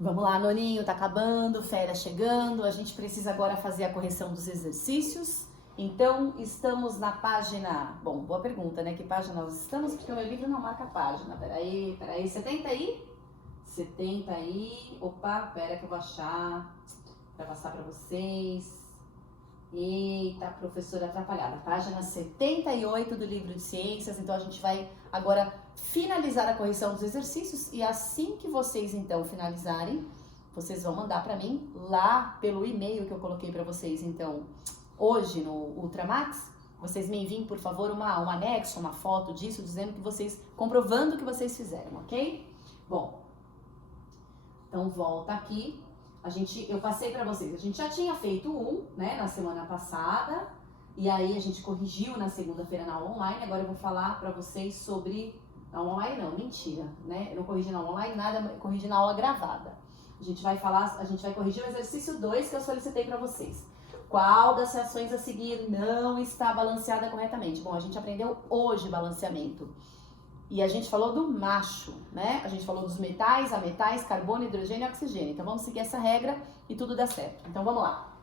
Vamos lá, noninho, tá acabando, férias chegando, a gente precisa agora fazer a correção dos exercícios. Então, estamos na página... Bom, boa pergunta, né? Que página nós estamos? Porque o meu livro não marca a página. Peraí, 70 aí? 70 aí. Opa, pera que eu vou achar pra passar pra vocês. Eita, professora atrapalhada. Página 78 do livro de ciências. Então, a gente vai agora finalizar a correção dos exercícios e assim que vocês, então, finalizarem, vocês vão mandar para mim lá pelo e-mail que eu coloquei para vocês, então, hoje no Ultramax. Vocês me enviem, por favor, um anexo, uma foto disso, dizendo que vocês, comprovando que vocês fizeram, ok? Bom, então volta aqui. Eu passei para vocês, a gente já tinha feito né, na semana passada, e aí a gente corrigiu na segunda-feira na aula online. Agora eu vou falar para vocês sobre, na aula online não, mentira, né, eu não corrigi na aula online nada, eu corrigi na aula gravada. A gente vai corrigir o exercício 2 que eu solicitei para vocês. Qual das reações a seguir não está balanceada corretamente? Bom, a gente aprendeu hoje balanceamento. E a gente falou do macho, né? A gente falou dos metais, ametais, carbono, hidrogênio e oxigênio. Então vamos seguir essa regra e tudo dá certo. Então vamos lá.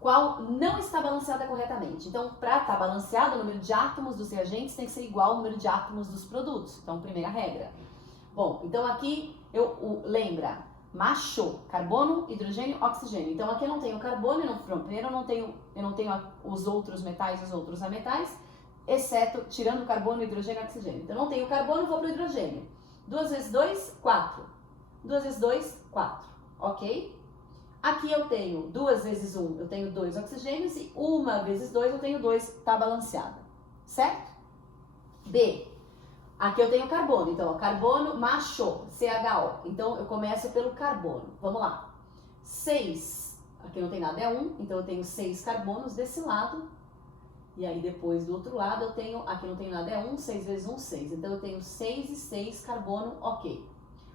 Qual não está balanceada corretamente? Então, para estar balanceado, o número de átomos dos reagentes tem que ser igual ao número de átomos dos produtos. Então, primeira regra. Bom, então aqui lembra, macho, carbono, hidrogênio, oxigênio. Então aqui eu não tenho carbono, primeiro eu não tenho os outros metais, os outros ametais, exceto, tirando o carbono, hidrogênio e oxigênio. Então, eu não tenho carbono, vou para o hidrogênio. 2 vezes 2, 4. 2 vezes 2, 4. Ok? Aqui eu tenho 2 vezes 1, eu tenho 2 oxigênios, e 1 vezes 2, eu tenho 2, está balanceada. Certo? B. Aqui eu tenho carbono. Então, ó, carbono, macho, CHO. Então, eu começo pelo carbono. Vamos lá. 6. Aqui não tem nada, é 1. Então, eu tenho 6 carbonos desse lado. E aí depois do outro lado eu tenho, aqui não tem nada, é 1, 6 vezes 1, 6. Então eu tenho 6 e 6 carbono, ok.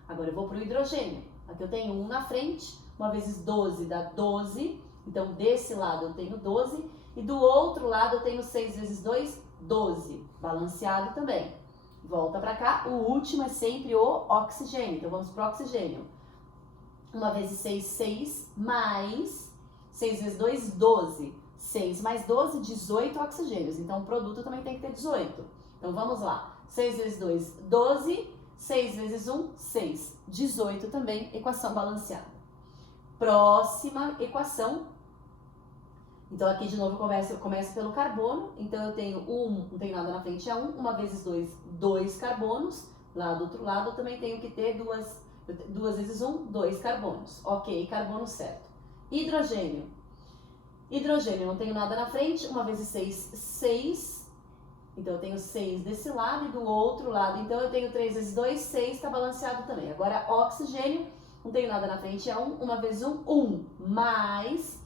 Agora eu vou para o hidrogênio. Aqui eu tenho 1 na frente, 1 vezes 12 dá 12. Então desse lado eu tenho 12. E do outro lado eu tenho 6 vezes 2, 12. Balanceado também. Volta para cá, o último é sempre o oxigênio. Então vamos para o oxigênio. 1 vezes 6, 6, mais 6 vezes 2, 12. 6 mais 12, 18 oxigênios. Então, o produto também tem que ter 18. Então, vamos lá. 6 vezes 2, 12. 6 vezes 1, 6. 18 também, equação balanceada. Próxima equação. Então, aqui de novo eu começo pelo carbono. Então, eu tenho 1, não tenho nada na frente, é 1. 1 vezes 2, 2 carbonos. Lá do outro lado, eu também tenho que ter 2 vezes 1, 2 carbonos. Ok, carbono certo. Hidrogênio. Hidrogênio, não tenho nada na frente, 1 vezes 6, 6. Então, eu tenho 6 desse lado e do outro lado. Então, eu tenho 3 vezes 2, 6, está balanceado também. Agora, oxigênio, não tenho nada na frente, é 1. 1 vezes 1, 1. Mais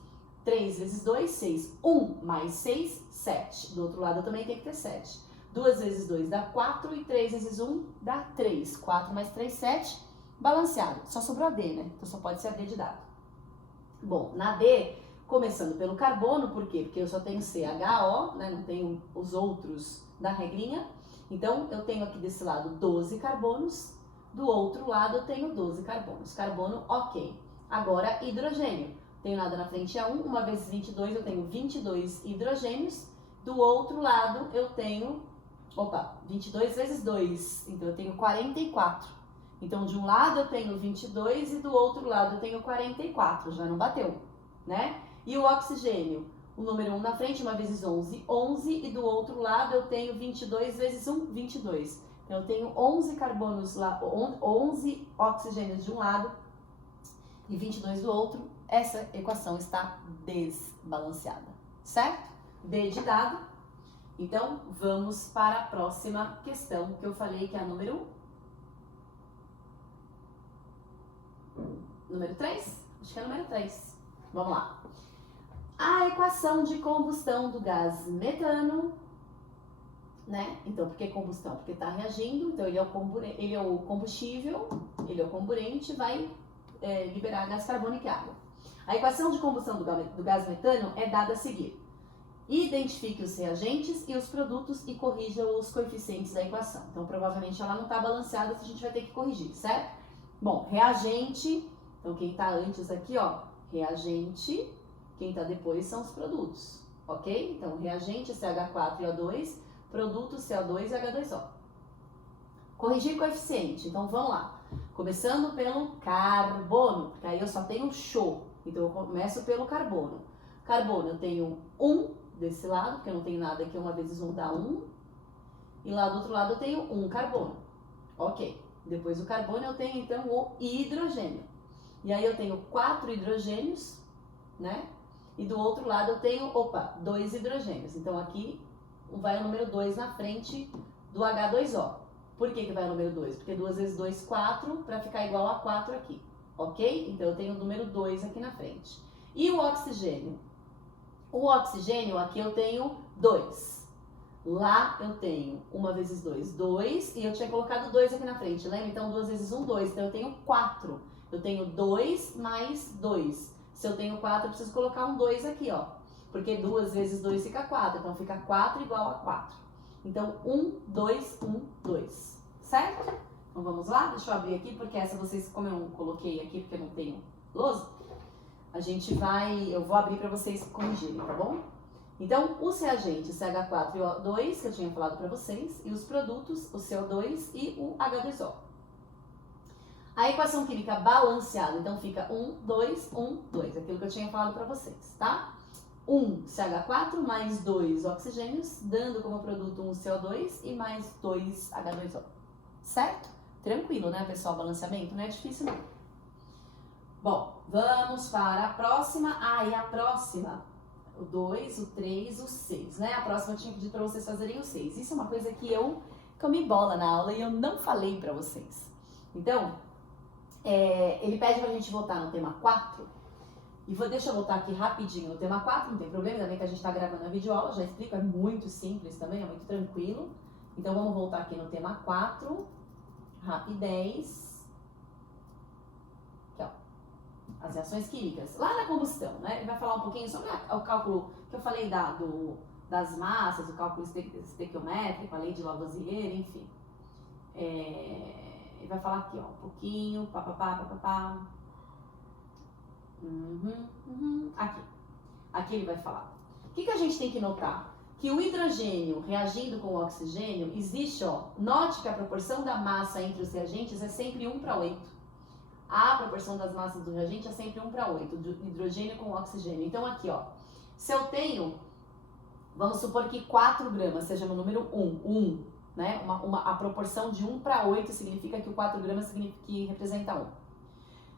3 vezes 2, 6. 1 mais 6, 7. Do outro lado, eu também tenho que ter 7. 2 vezes 2 dá 4 e 3 vezes 1 dá 3. 4 mais 3, 7. Balanceado. Só sobrou a D, né? Então, só pode ser a D de dado. Bom, na D... Começando pelo carbono, por quê? Porque eu só tenho CHO, né? Não tenho os outros da regrinha. Então, eu tenho aqui desse lado 12 carbonos, do outro lado eu tenho 12 carbonos. Carbono, ok. Agora, hidrogênio. Tenho nada na frente, é 1. 1 vezes 22, eu tenho 22 hidrogênios. Do outro lado, eu tenho... 22 vezes 2. Então, eu tenho 44. Então, de um lado eu tenho 22 e do outro lado eu tenho 44. Já não bateu, né? E o oxigênio, o número 1 na frente, 1 vezes 11, 11. E do outro lado eu tenho 22 vezes 1, 22. Então eu tenho 11 carbonos lá, 11 oxigênios de um lado e 22 do outro. Essa equação está desbalanceada, certo? D de dado. Então vamos para a próxima questão que eu falei que é a número 3? Acho que é a número 3. Vamos lá. A equação de combustão do gás metano, né? Então, por que combustão? Porque está reagindo, então ele é o combustível, ele é o comburente, vai liberar gás carbônico e água. A equação de combustão do gás metano é dada a seguir. Identifique os reagentes e os produtos e corrija os coeficientes da equação. Então, provavelmente ela não está balanceada, a gente vai ter que corrigir, certo? Bom, reagente, então quem está antes aqui, ó, reagente, quem está depois são os produtos, ok? Então, reagente CH4 e O2, produto CO2 e H2O. Corrigir coeficiente, então vamos lá. Começando pelo carbono, porque aí eu só tenho show, então eu começo pelo carbono. Carbono, eu tenho 1 desse lado, porque eu não tenho nada aqui, 1 vezes 1 dá 1. E lá do outro lado eu tenho 1 carbono, ok. Depois do carbono eu tenho então o hidrogênio. E aí eu tenho 4 hidrogênios, né? E do outro lado eu tenho, 2 hidrogênios. Então aqui vai o número 2 na frente do H2O. Por que vai o número 2? Porque 2 vezes 2, 4, para ficar igual a 4 aqui, ok? Então eu tenho o número 2 aqui na frente. E o oxigênio? O oxigênio aqui eu tenho 2. Lá eu tenho 1 vezes 2, 2, e eu tinha colocado 2 aqui na frente, lembra? Então 2 vezes 1, 2, então eu tenho 4. Eu tenho 2 mais 2. Se eu tenho 4, eu preciso colocar um 2 aqui, ó. Porque 2 vezes 2 fica 4, então fica 4 igual a 4. Então 1, 2, 1, 2, certo? Então vamos lá? Deixa eu abrir aqui, porque essa vocês, como eu não coloquei aqui, porque eu não tenho lousa, eu vou abrir para vocês corrigirem, tá bom? Então, os reagentes CH4 e O2, que eu tinha falado para vocês, e os produtos, o CO2 e o H2O. A equação química balanceada, então fica 1, 2, 1, 2, aquilo que eu tinha falado para vocês, tá? 1 CH4 mais 2 oxigênios, dando como produto 1 CO2 e mais 2 H2O. Certo? Tranquilo, né, pessoal? Balanceamento não é difícil, não. Bom, vamos para a próxima. E a próxima... O 2, o 3, o 6, né? A próxima eu tinha pedido para vocês fazerem o 6. Isso é uma coisa que eu comi bola na aula e eu não falei para vocês. Então, ele pede pra gente voltar no tema 4. E deixa eu voltar aqui rapidinho no tema 4, não tem problema, ainda bem que a gente tá gravando a videoaula, já explico, é muito simples também, é muito tranquilo. Então vamos voltar aqui no tema 4, rapidez. As reações químicas, lá na combustão, né? Ele vai falar um pouquinho sobre o cálculo que eu falei das massas, o cálculo estequiométrico, a lei de Lavoisier, enfim. Ele vai falar aqui, ó, um pouquinho, papapá. Aqui ele vai falar. O que a gente tem que notar? Que o hidrogênio reagindo com o oxigênio, existe, ó, note que a proporção da massa entre os reagentes é sempre 1:8. A proporção das massas do reagente é sempre 1:8, do hidrogênio com oxigênio. Então aqui, ó, se eu tenho, vamos supor que 4 gramas seja meu número 1, né? A proporção de 1:8 significa que o 4 gramas que representa 1.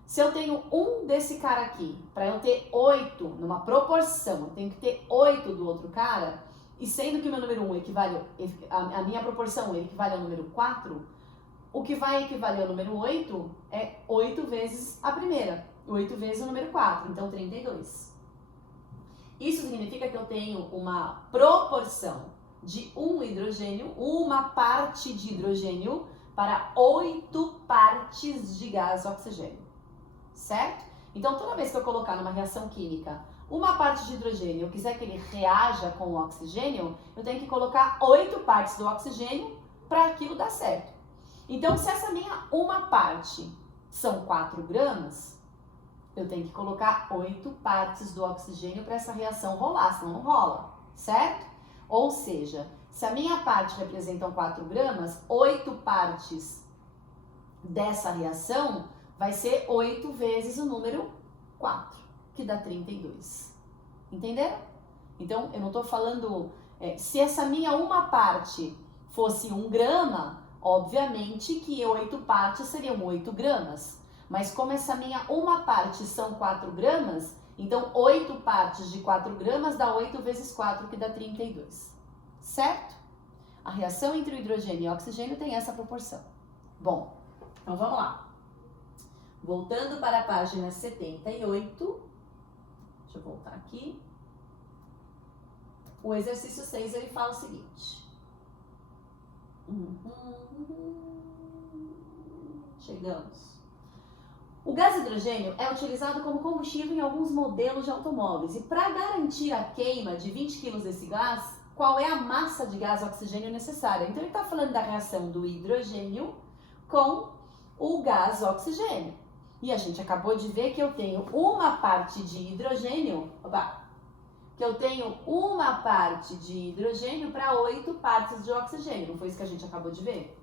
Se eu tenho um desse cara aqui, para eu ter 8 numa proporção, eu tenho que ter 8 do outro cara, e sendo que o meu número 1 equivale, a minha proporção equivale ao número 4, o que vai equivaler ao número 8 é 8 vezes a primeira, 8 vezes o número 4, então 32. Isso significa que eu tenho uma proporção de um hidrogênio, uma parte de hidrogênio, para 8 partes de gás oxigênio, certo? Então toda vez que eu colocar numa reação química uma parte de hidrogênio, eu quiser que ele reaja com o oxigênio, eu tenho que colocar 8 partes do oxigênio para aquilo dar certo. Então, se essa minha uma parte são 4 gramas, eu tenho que colocar 8 partes do oxigênio para essa reação rolar, senão não rola, certo? Ou seja, se a minha parte representam 4 gramas, 8 partes dessa reação vai ser 8 vezes o número 4, que dá 32. Entenderam? Então, eu não estou falando... se essa minha uma parte fosse 1 grama... Obviamente que 8 partes seriam 8 gramas, mas como essa minha uma parte são 4 gramas, então 8 partes de 4 gramas dá 8 vezes 4, que dá 32, certo? A reação entre o hidrogênio e o oxigênio tem essa proporção. Bom, então vamos lá. Voltando para a página 78, deixa eu voltar aqui. O exercício 6, ele fala o seguinte... Chegamos. O gás hidrogênio é utilizado como combustível em alguns modelos de automóveis. E para garantir a queima de 20 kg desse gás, qual é a massa de gás oxigênio necessária? Então ele está falando da reação do hidrogênio com o gás oxigênio. E a gente acabou de ver que eu tenho uma parte de hidrogênio, para 8 partes de oxigênio. Não foi isso que a gente acabou de ver?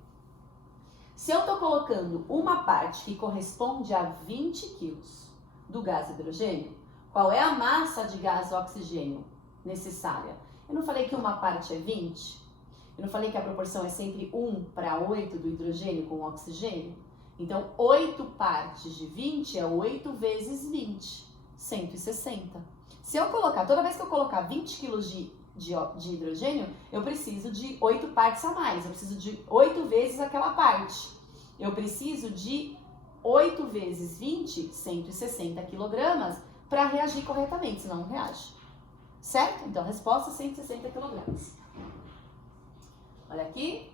Se eu estou colocando uma parte que corresponde a 20 quilos do gás hidrogênio, qual é a massa de gás oxigênio necessária? Eu não falei que uma parte é 20? Eu não falei que a proporção é sempre 1 para 8 do hidrogênio com o oxigênio? Então, 8 partes de 20 é 8 vezes 20, 160. Se eu colocar, toda vez que eu colocar 20 quilos de hidrogênio, eu preciso de 8 partes a mais. Eu preciso de 8 vezes aquela parte. Eu preciso de 8 vezes 20, 160 quilogramas, para reagir corretamente, senão não reage. Certo? Então, resposta 160 quilogramas. Olha aqui.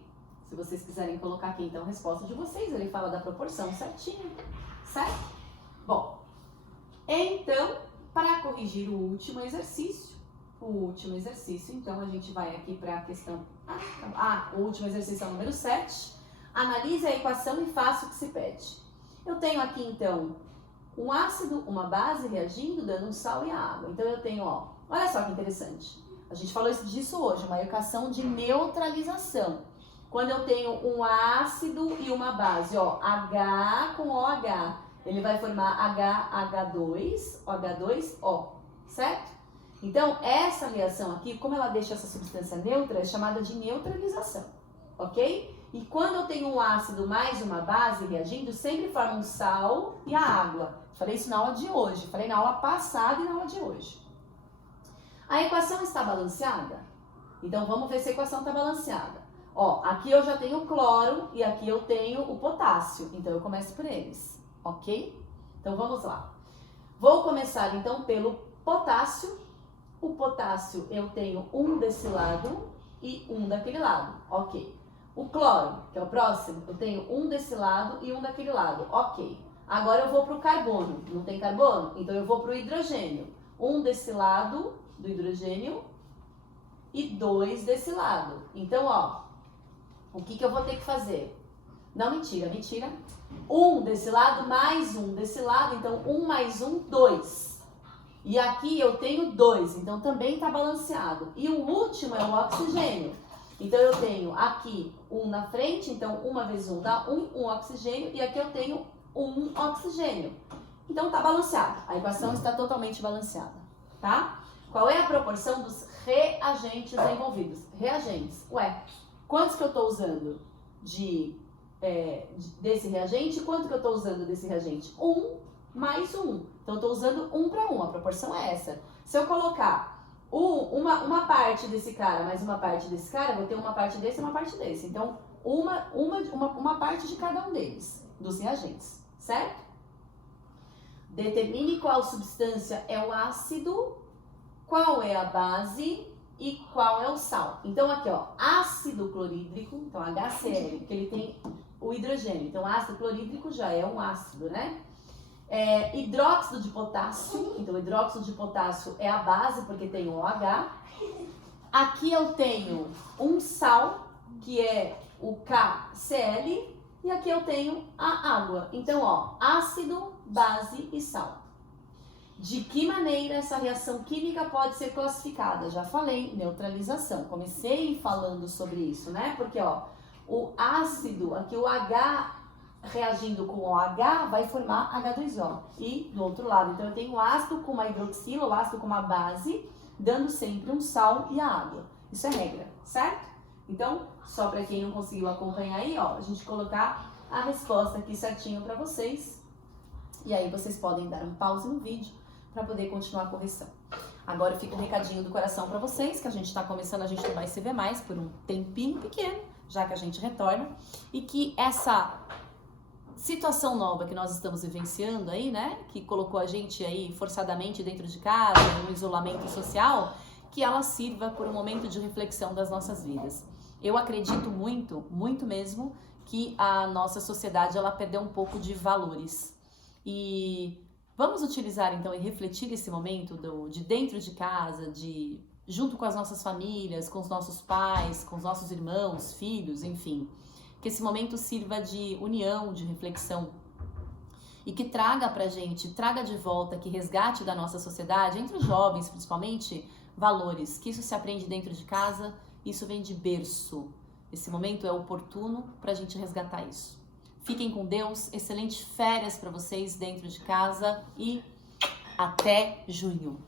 Se vocês quiserem colocar aqui, então, a resposta de vocês, ele fala da proporção certinho, certo? Bom, então, para corrigir o último exercício, então, a gente vai aqui para a questão... o último exercício é o número 7. Analise a equação e faça o que se pede. Eu tenho aqui, então, um ácido, uma base reagindo, dando um sal e a água. Então, eu tenho, ó, olha só que interessante. A gente falou disso hoje, uma equação de neutralização. Quando eu tenho um ácido e uma base, ó, H com OH, ele vai formar H2, OH2O, certo? Então, essa reação aqui, como ela deixa essa substância neutra, é chamada de neutralização, ok? E quando eu tenho um ácido mais uma base reagindo, sempre forma um sal e a água. Falei isso na aula de hoje, falei na aula passada e na aula de hoje. A equação está balanceada? Então, vamos ver se a equação está balanceada. Ó, aqui eu já tenho o cloro e aqui eu tenho o potássio. Então, eu começo por eles, ok? Então, vamos lá. Vou começar, então, pelo potássio. O potássio, eu tenho um desse lado e um daquele lado, ok. O cloro, que é o próximo, eu tenho um desse lado e um daquele lado, ok. Agora, eu vou para o carbono. Não tem carbono? Então, eu vou para o hidrogênio. Um desse lado do hidrogênio e 2 desse lado. Então, ó, o que eu vou ter que fazer? Não, mentira. Um desse lado mais um desse lado, então 1 mais 1, 2. E aqui eu tenho 2, então também está balanceado. E o último é o oxigênio. Então eu tenho aqui 1 na frente, então 1 vezes 1 dá 1 oxigênio, e aqui eu tenho 1 oxigênio. Então está balanceado. A equação está totalmente balanceada, tá? Qual é a proporção dos reagentes envolvidos? Reagentes. Ué, quantos que eu estou usando desse reagente? Quanto que eu estou usando desse reagente? 1 mais 1. Então, eu estou usando 1 para 1. A proporção é essa. Se eu colocar uma parte desse cara mais uma parte desse cara, eu vou ter uma parte desse e uma parte desse. Então, uma parte de cada um deles, dos reagentes, certo? Determine qual substância é o ácido, qual é a base e qual é o sal. Então, aqui, ó, ácido clorídrico, então HCl, porque ele tem o hidrogênio. Então, ácido clorídrico já é um ácido, né? Hidróxido de potássio, então hidróxido de potássio é a base porque tem o OH. Aqui eu tenho um sal, que é o KCl, e aqui eu tenho a água. Então, ó, ácido, base e sal. De que maneira essa reação química pode ser classificada? Já falei, neutralização. Comecei falando sobre isso, né? Porque, ó, o ácido, aqui o H reagindo com o OH vai formar H2O. E do outro lado, então eu tenho o ácido com uma hidroxila, o ácido com uma base, dando sempre um sal e a água. Isso é regra, certo? Então, só para quem não conseguiu acompanhar aí, ó, a gente colocar a resposta aqui certinho para vocês. E aí vocês podem dar um pause no vídeo para poder continuar a correção. Agora fica um recadinho do coração para vocês, que a gente está começando, a gente não vai se ver mais por um tempinho pequeno, já que a gente retorna, e que essa situação nova que nós estamos vivenciando aí, né, que colocou a gente aí forçadamente dentro de casa, no isolamento social, que ela sirva por um momento de reflexão das nossas vidas. Eu acredito muito, muito mesmo, que a nossa sociedade, ela perdeu um pouco de valores. E vamos utilizar então e refletir esse momento de dentro de casa, junto com as nossas famílias, com os nossos pais, com os nossos irmãos, filhos, enfim, que esse momento sirva de união, de reflexão e que traga pra gente, traga de volta, que resgate da nossa sociedade, entre os jovens principalmente, valores, que isso se aprende dentro de casa, isso vem de berço. Esse momento é oportuno pra gente resgatar isso. Fiquem com Deus, excelentes férias para vocês dentro de casa e até junho.